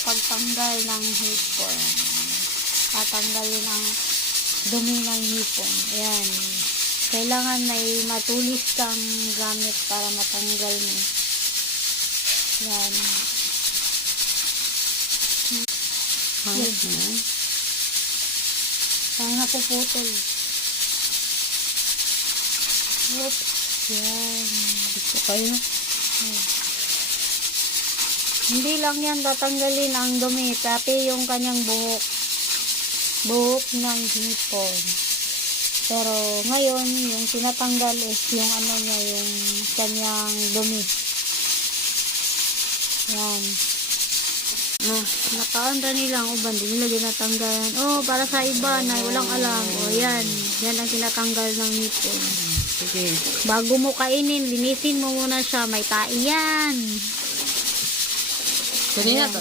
pagtanggal ng hipon. Tatanggalin ang dumi ng hipon. Ayan. Kailangan may matulis kang gamit para matanggal mo. Ayan. Hangit na. Saan napuputol? Oops. Yan. Gusto kayo na. Hindi lang yan tatanggalin ang dumi, pati yung kanyang buhok. Buhok ng hipon. Pero ngayon, yung tinatanggal is yung ano niya, yung kanyang dumi. Yan. Nakaanda nilang uban, di nila tinatanggalan. Oh, para sa iba na walang alam. Oh, yan. Yan ang tinatanggal ng hipon. Sige. Bago mo kainin, linisin mo muna siya. May tai yan. Kanina to.